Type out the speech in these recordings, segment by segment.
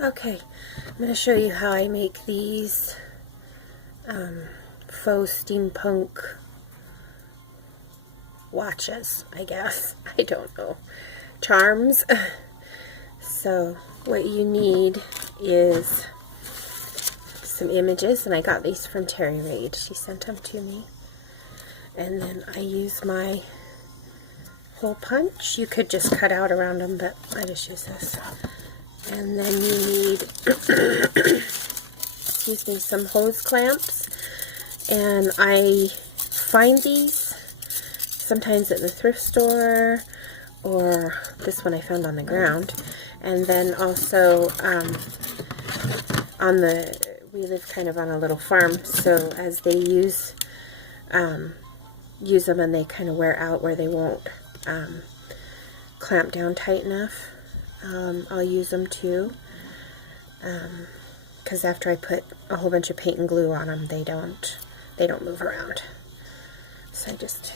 Okay, I'm going to show you how I make these faux steampunk watches, I guess. I don't know. Charms. So what you need is some images, and I got these from Terry Reid. She sent them to me. And then I use my hole punch. You could just cut out around them, but I just use this. And then you need excuse me, some hose clamps, and I find these sometimes at the thrift store, or this one I found on the ground. And then also we live kind of on a little farm, so as they use them and they kind of wear out where they won't clamp down tight enough, I'll use them too, because after I put a whole bunch of paint and glue on them, they don't move around. So I just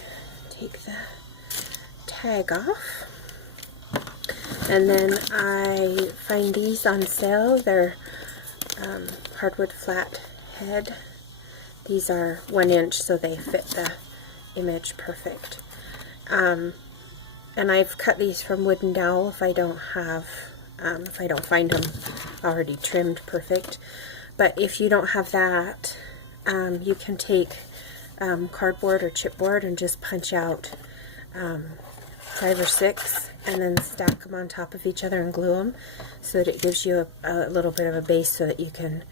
take the tag off, and then I find these on sale. They're hardwood flat head. These are 1 inch, so they fit the image perfect. And I've cut these from wooden dowel if I don't find them already trimmed perfect. But if you don't have that, you can take cardboard or chipboard and just punch out 5 or 6 and then stack them on top of each other and glue them, so that it gives you a little bit of a base, so that you can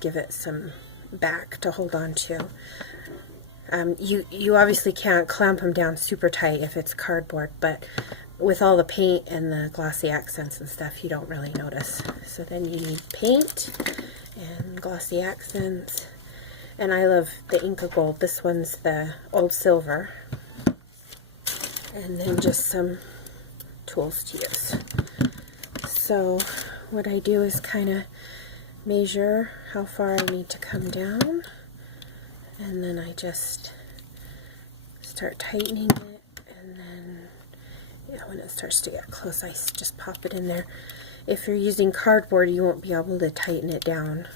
give it some back to hold on to. You obviously can't clamp them down super tight if it's cardboard, but with all the paint and the glossy accents and stuff, you don't really notice. So then you need paint and glossy accents, and I love the Inca Gold. This one's the old silver. And then just some tools to use. So what I do is kind of measure how far I need to come down, and then I just start tightening it, and then when it starts to get close, I just pop it in there. If you're using cardboard, you won't be able to tighten it down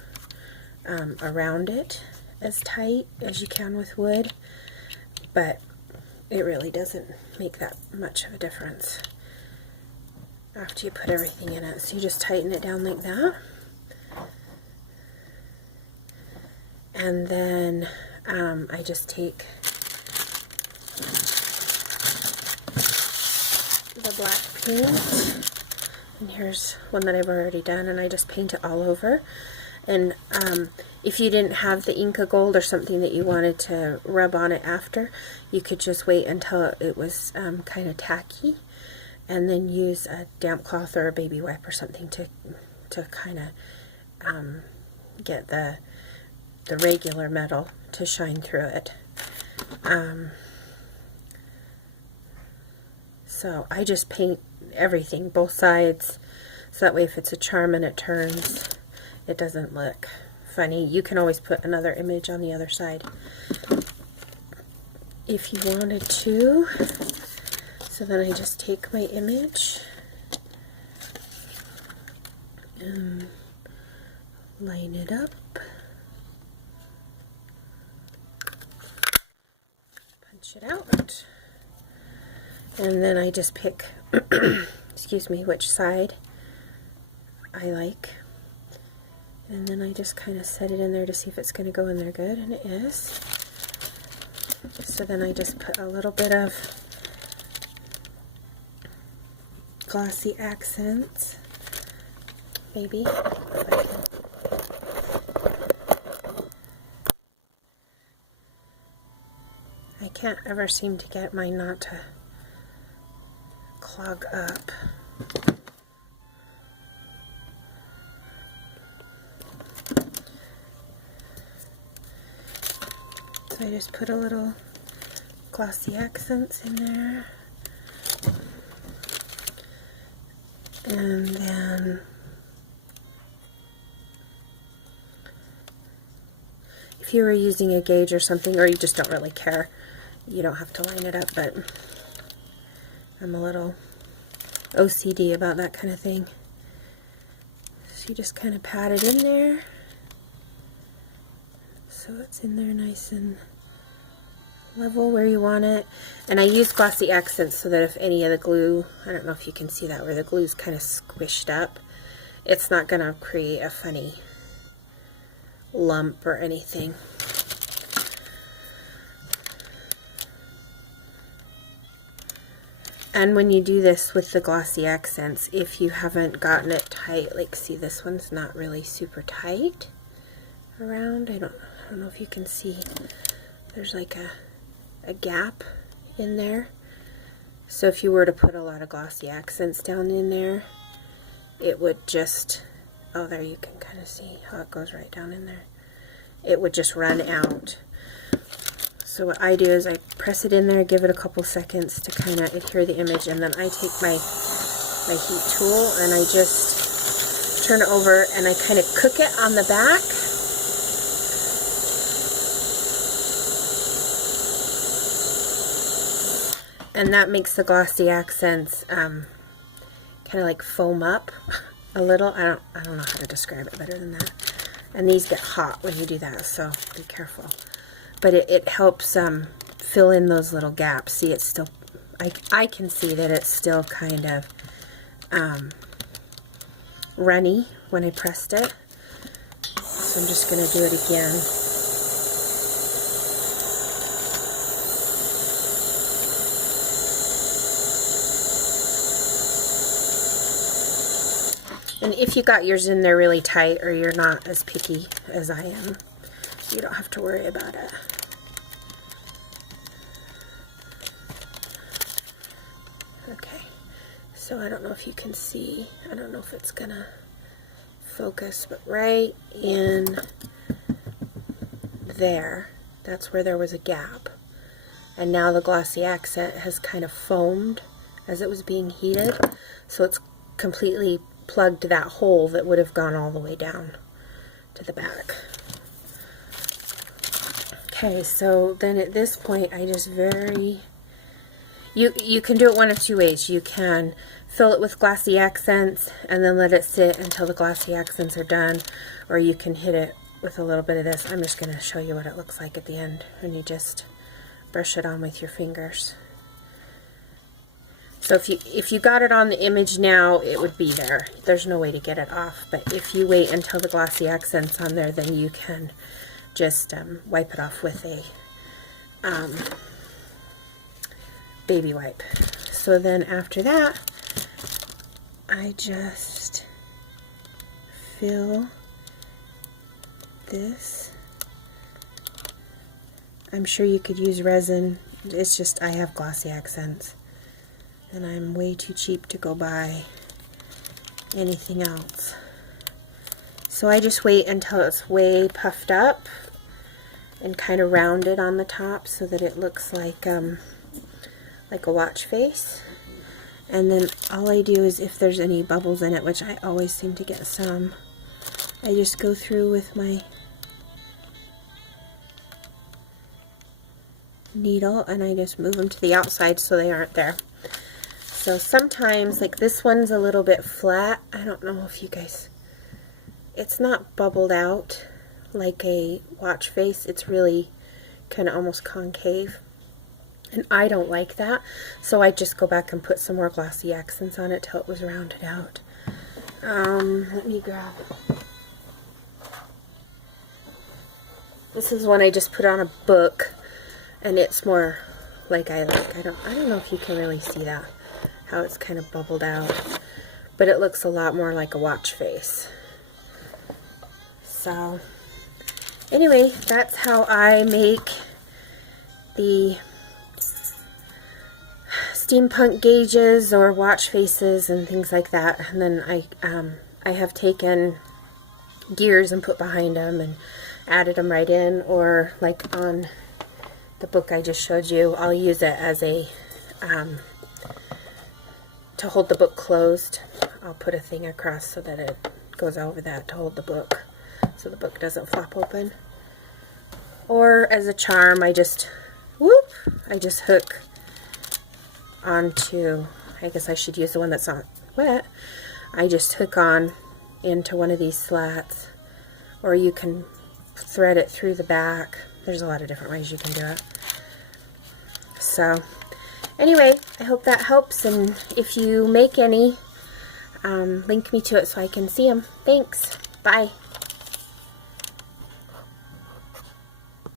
around it as tight as you can with wood, but it really doesn't make that much of a difference after you put everything in it. So you just tighten it down like that, and then I just take the black paint, and here's one that I've already done, and I just paint it all over. And if you didn't have the Inca Gold or something that you wanted to rub on it after, you could just wait until it was kind of tacky, and then use a damp cloth or a baby wipe or something to kind of get the regular metal to shine through it. So I just paint everything, both sides, so that way if it's a charm and it turns, it doesn't look funny. You can always put another image on the other side if you wanted to. So then I just take my image and line it up, punch it out, and then I just pick excuse me, which side I like, and then I just kind of set it in there to see if it's going to go in there good, and it is. So then I just put a little bit of glossy accents, maybe. I can't ever seem to get mine not to clog up. So I just put a little glossy accents in there, and then if you were using a gauge or something, or you just don't really care, you don't have to line it up, but I'm a little OCD about that kind of thing. So you just kind of pat it in there. So it's in there nice and level where you want it. And I use glossy accents so that if any of the glue, I don't know if you can see that, where the glue is kind of squished up, it's not going to create a funny lump or anything. And when you do this with the glossy accents, if you haven't gotten it tight, like see this one's not really super tight around. I don't know if you can see, there's like a gap in there. So if you were to put a lot of glossy accents down in there, it would just, oh there you can kind of see how it goes right down in there. It would just run out. So what I do is I press it in there, give it a couple seconds to kind of adhere the image, and then I take my heat tool and I just turn it over and I kind of cook it on the back. And that makes the glossy accents kind of like foam up a little. I don't know how to describe it better than that. And these get hot when you do that, so be careful. But it helps fill in those little gaps. See, it's still, I can see that it's still kind of runny when I pressed it. So I'm just going to do it again. And if you got yours in there really tight, or you're not as picky as I am, you don't have to worry about it. Okay, so I don't know if you can see, I don't know if it's gonna focus, but right in there, that's where there was a gap. And now the glossy accent has kind of foamed as it was being heated, so it's completely plugged that hole that would have gone all the way down to the back. Okay, so then at this point I just you can do it one of two ways. You can fill it with glossy accents and then let it sit until the glossy accents are done, or you can hit it with a little bit of this. I'm just going to show you what it looks like at the end, and you just brush it on with your fingers. So if you got it on the image now, it would be there. There's no way to get it off, but if you wait until the glossy accent's on there, then you can just wipe it off with a baby wipe. So then after that, I just fill this. I'm sure you could use resin. It's just I have glossy accents, and I'm way too cheap to go buy anything else. So I just wait until it's way puffed up and kind of rounded on the top so that it looks like a watch face. And then all I do is, if there's any bubbles in it, which I always seem to get some, I just go through with my needle and I just move them to the outside so they aren't there. So sometimes, like this one's a little bit flat. I don't know if you guys, it's not bubbled out like a watch face. It's really kind of almost concave. And I don't like that. So I just go back and put some more glossy accents on it till it was rounded out. Let me grab. This is one I just put on a book, and it's more like I like. I don't know if you can really see that, how it's kind of bubbled out, but it looks a lot more like a watch face. So anyway, that's how I make the steampunk gauges or watch faces and things like that. And then I have taken gears and put behind them and added them right in, or like on the book I just showed you, I'll use it as a to hold the book closed. I'll put a thing across so that it goes over that to hold the book so the book doesn't flop open. Or as a charm, I just hook onto, I guess I should use the one that's not wet. I just hook on into one of these slats, or you can thread it through the back. There's a lot of different ways you can do it. So anyway, I hope that helps, and if you make any, link me to it so I can see them. Thanks. Bye.